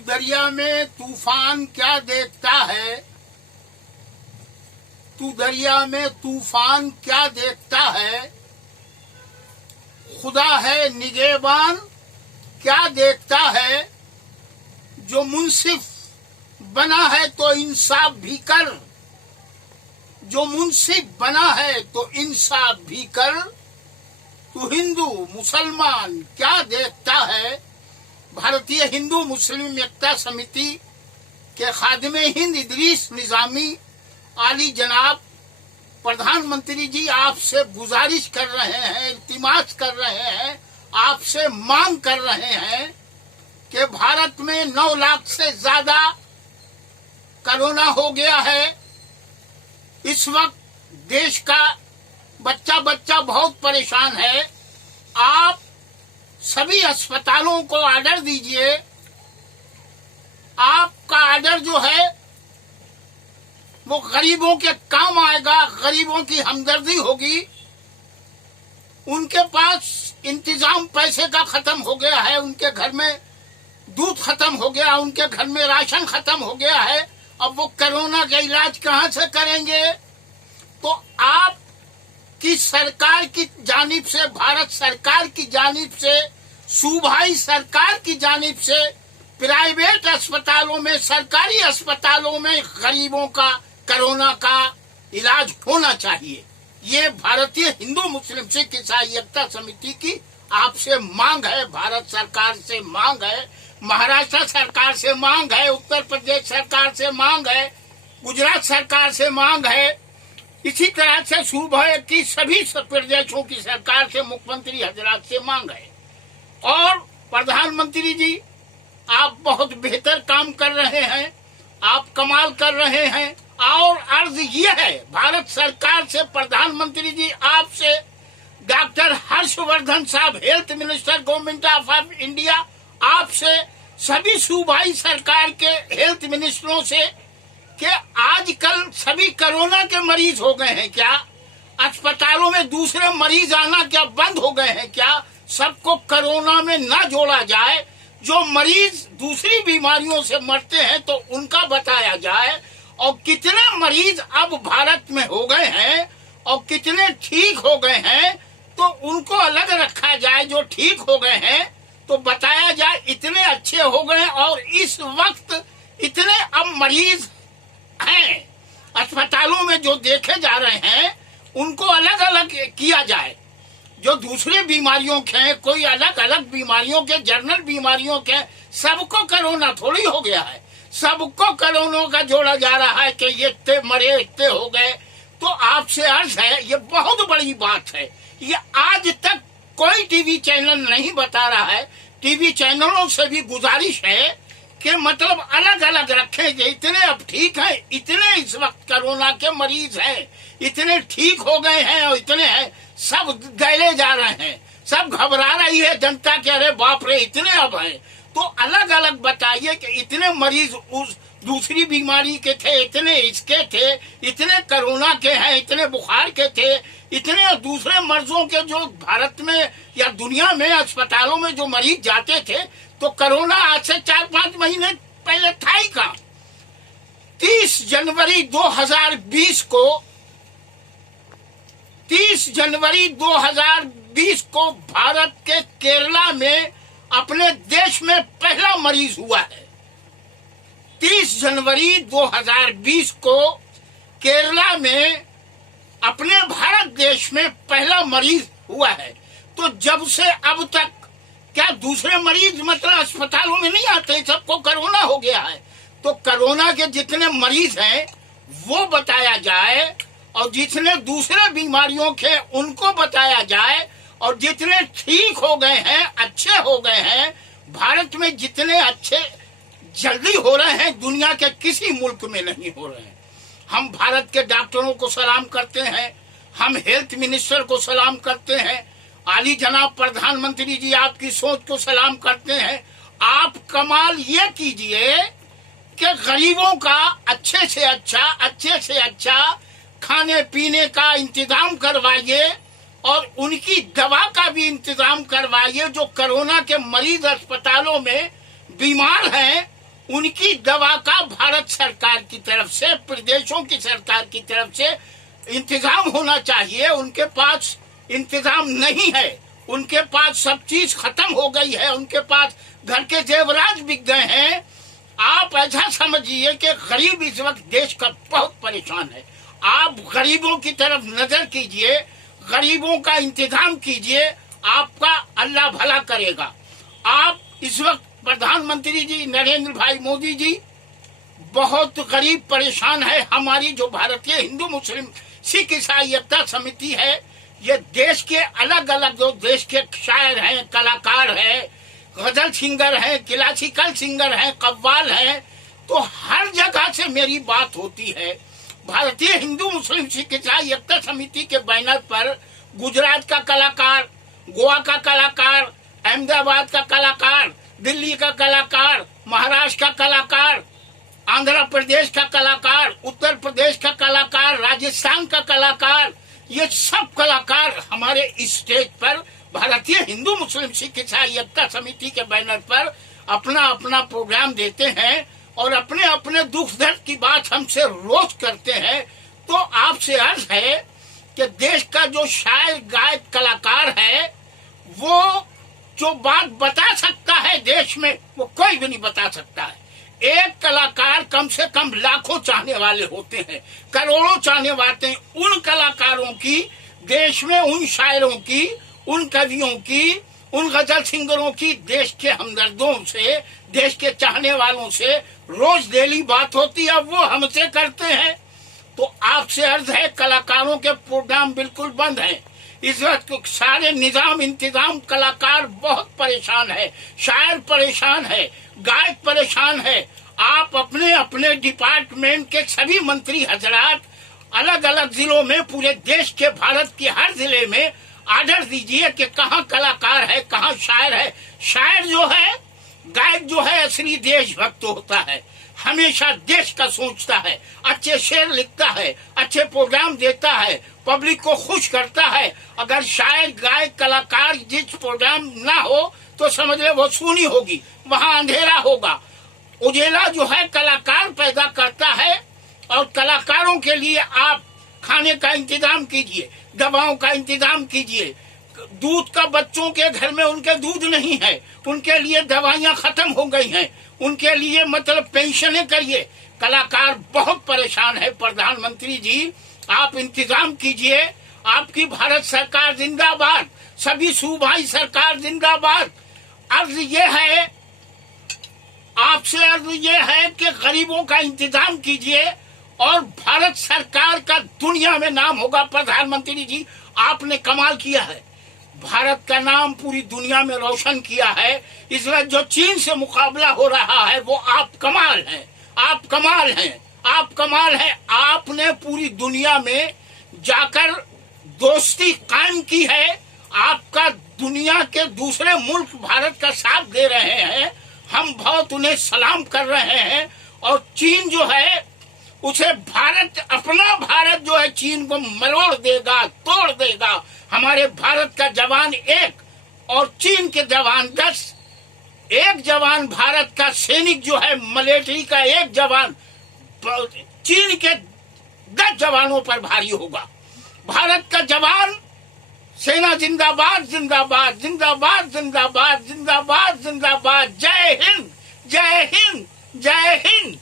दरिया में तूफान क्या देखता है, तू दरिया में तूफान क्या देखता है, खुदा है निगहबान क्या देखता है, जो मुंसिफ बना है तो इंसाफ भी कर, जो मुंसिफ बना है तो इंसाफ भी कर, तू हिंदू मुसलमान क्या देखता है। भारतीय हिंदू मुस्लिम एकता समिति के खादिमे हिंद इदरीस निजामी आली जनाब प्रधानमंत्री जी आपसे गुजारिश कर रहे हैं, इल्तिमास कर रहे हैं, आपसे मांग कर रहे हैं कि भारत में 9 लाख से ज्यादा कोरोना हो गया है। इस वक्त देश का बच्चा बच्चा बहुत परेशान है। आप सभी अस्पतालों को ऑर्डर दीजिए। आपका ऑर्डर जो है वो गरीबों के काम आएगा, गरीबों की हमदर्दी होगी। उनके पास इंतजाम पैसे का खत्म हो गया है, उनके घर में दूध खत्म हो गया, उनके घर में राशन खत्म हो गया है। अब वो कोरोना का इलाज कहाँ से करेंगे? तो आप की सरकार की जानिब से, भारत सरकार की जानिब से, सूबाई सरकार की जानिब से प्राइवेट अस्पतालों में, सरकारी अस्पतालों में गरीबों का कोरोना का इलाज होना चाहिए। ये भारतीय हिंदू मुस्लिम सिख ईसाई एकता समिति की आपसे मांग है, भारत सरकार से मांग है, महाराष्ट्र सरकार से मांग है, उत्तर प्रदेश सरकार से मांग है, गुजरात सरकार से मांग है। इसी तरह से सूबे की सभी प्रदेशों की सरकार से, मुख्यमंत्री हजरात से मांग है। और प्रधानमंत्री जी आप बहुत बेहतर काम कर रहे हैं, आप कमाल कर रहे हैं। और अर्ज ये है भारत सरकार से, प्रधानमंत्री जी आपसे, डॉक्टर हर्षवर्धन साहब health minister government of India, आपसे, सभी सूबाई सरकार के हेल्थ मिनिस्टरों से कि आजकल सभी कोरोना के मरीज हो गए हैं क्या? अस्पतालों में दूसरे मरीज आना क्या बंद हो गए हैं क्या? सबको कोरोना में न जोड़ा जाए। जो मरीज दूसरी बीमारियों से मरते हैं तो उनका बताया जाए, और कितने मरीज अब भारत में हो गए हैं और कितने ठीक हो गए हैं तो उनको अलग रखा जाए। जो ठीक हो गए हैं तो बताया जाए इतने अच्छे हो गए, और इस वक्त इतने अब मरीज हैं अस्पतालों में जो देखे जा रहे हैं उनको अलग अलग किया जाए। जो दूसरे बीमारियों के हैं, कोई अलग अलग बीमारियों के, जनरल बीमारियों के, सबको कोरोना थोड़ी हो गया है, सबको कोरोना का जोड़ा जा रहा है कि ये इतने मरे, इतने हो गए। तो आपसे अर्ज है, ये बहुत बड़ी बात है। ये आज तक कोई टीवी चैनल नहीं बता रहा है। टीवी चैनलों से भी गुजारिश है कि मतलब अलग अलग रखें कि इतने अब ठीक हैं, इतने इस वक्त कोरोना के मरीज हैं, इतने ठीक हो गए हैं और इतने हैं। सब गले जा रहे हैं, सब घबरा रही है जनता के, अरे बाप रे इतने अब हैं। तो अलग अलग बताइए कि इतने मरीज उस दूसरी बीमारी के थे, इतने इसके थे, इतने कोरोना के हैं, इतने बुखार के थे, इतने दूसरे मर्जों के जो भारत में या दुनिया में अस्पतालों में जो मरीज जाते थे। तो कोरोना आज से 4-5 महीने पहले था ही कहाँ। 30 जनवरी 2020 को भारत के केरला में अपने देश में पहला मरीज हुआ है। 30 जनवरी 2020 को केरला में अपने भारत देश में पहला मरीज हुआ है। तो जब से अब तक क्या दूसरे मरीज मतलब अस्पतालों में नहीं आते? सबको कोरोना हो गया है। तो कोरोना के जितने मरीज हैं वो बताया जाए, और जितने दूसरे बीमारियों के उनको बताया जाए, और जितने ठीक हो गए हैं, अच्छे हो गए हैं, भारत में जितने अच्छे जल्दी हो रहे हैं दुनिया के किसी मुल्क में नहीं हो रहे हैं। हम भारत के डॉक्टरों को सलाम करते हैं, हम हेल्थ मिनिस्टर को सलाम करते हैं, आली जनाब प्रधानमंत्री जी आपकी सोच को सलाम करते हैं। आप कमाल ये कीजिए कि गरीबों का अच्छे से अच्छा खाने पीने का इंतजाम करवाइए, और उनकी दवा का भी इंतजाम करवाइए। जो कोरोना के मरीज अस्पतालों में बीमार हैं उनकी दवा का भारत सरकार की तरफ से, प्रदेशों की सरकार की तरफ से इंतजाम होना चाहिए। उनके पास इंतजाम नहीं है, उनके पास सब चीज खत्म हो गई है, उनके पास घर के जेवरात बिक गए हैं। आप ऐसा समझिए कि गरीब इस वक्त देश का बहुत परेशान है। आप गरीबों की तरफ नजर कीजिए, गरीबों का इंतजाम कीजिए, आपका अल्लाह भला करेगा। आप इस वक्त प्रधानमंत्री जी नरेंद्र भाई मोदी जी बहुत गरीब परेशान है। हमारी जो भारतीय हिंदू मुस्लिम सिख ईसाई एकता समिति है, ये देश के अलग अलग जो देश के शायर हैं, कलाकार हैं, गजल सिंगर हैं, क्लासिकल सिंगर हैं, कव्वाल हैं, तो हर जगह से मेरी बात होती है। भारतीय हिंदू मुस्लिम सिख ईसाई एकता समिति के बैनर पर गुजरात का कलाकार, गोवा का कलाकार, अहमदाबाद का कलाकार, दिल्ली का कलाकार, महाराष्ट्र का कलाकार, आंध्र प्रदेश का कलाकार, उत्तर प्रदेश का कलाकार, राजस्थान का कलाकार, ये सब कलाकार हमारे स्टेज पर भारतीय हिंदू मुस्लिम सिख ईसाई एकता समिति के बैनर पर अपना अपना प्रोग्राम देते हैं और अपने अपने दुख दर्द की बात हमसे रोज करते हैं। तो आपसे अर्ज है कि देश का जो शायर गायक कलाकार है, वो जो बात बता सकता है देश में, वो कोई भी नहीं बता सकता है। एक कलाकार कम से कम लाखों चाहने वाले होते हैं, करोड़ों चाहने वाले हैं। उन कलाकारों की देश में, उन शायरों की, उन कवियों की, उन गजल सिंगरों की देश के हमदर्दों से, देश के चाहने वालों से रोज डेली बात होती है, वो हमसे करते हैं। तो आपसे अर्ज है, कलाकारों के प्रोग्राम बिल्कुल बंद हैं। इस वक्त सारे निजाम इंतजाम कलाकार बहुत परेशान है, शायर परेशान है, गायक परेशान है। आप अपने अपने डिपार्टमेंट के सभी मंत्री हजरात अलग अलग जिलों में, पूरे देश के भारत के हर जिले में आर्डर दीजिए कि कहाँ कलाकार है, कहाँ शायर है। शायर जो है, गायक जो है, असली देशभक्त होता है, हमेशा देश का सोचता है, अच्छे शेर लिखता है, अच्छे प्रोग्राम देता है, पब्लिक को खुश करता है। अगर शायर गायक कलाकार जिस प्रोग्राम ना हो तो समझ ले वो सूनी होगी, वहाँ अंधेरा होगा। उजेला जो है कलाकार पैदा करता है, और कलाकारों के लिए आप खाने का इंतजाम कीजिए, दवाओं का इंतजाम कीजिए। दूध का बच्चों के घर में उनके दूध नहीं है, उनके लिए दवाइयाँ खत्म हो गई हैं, उनके लिए मतलब पेंशनें करिए। कलाकार बहुत परेशान है। प्रधानमंत्री जी आप इंतजाम कीजिए। आपकी भारत सरकार जिंदाबाद, सभी सूबाई सरकार जिंदाबाद। अर्ज ये है, आपसे अर्ज ये है कि गरीबों का इंतजाम कीजिए और भारत सरकार का दुनिया में नाम होगा। प्रधानमंत्री जी आपने कमाल किया है, भारत का नाम पूरी दुनिया में रोशन किया है। इस वक्त जो चीन से मुकाबला हो रहा है वो आप कमाल हैं, आप कमाल हैं, आप कमाल हैं। आपने पूरी दुनिया में जाकर दोस्ती कायम की है। आपका दुनिया के दूसरे मुल्क भारत का साथ दे रहे हैं, हम बहुत उन्हें सलाम कर रहे हैं। और चीन जो है उसे भारत, अपना भारत जो है चीन को मरोड़ देगा, तोड़ देगा। हमारे भारत का जवान 1 और चीन के जवान 10। एक जवान भारत का सैनिक जो है, मिलिट्री का एक जवान चीन के 10 जवानों पर भारी होगा। भारत का जवान, सेना जिंदाबाद जिंदाबाद जिंदाबाद जिंदाबाद जिंदाबाद जिंदाबाद। जय हिंद, जय हिंद, जय हिंद।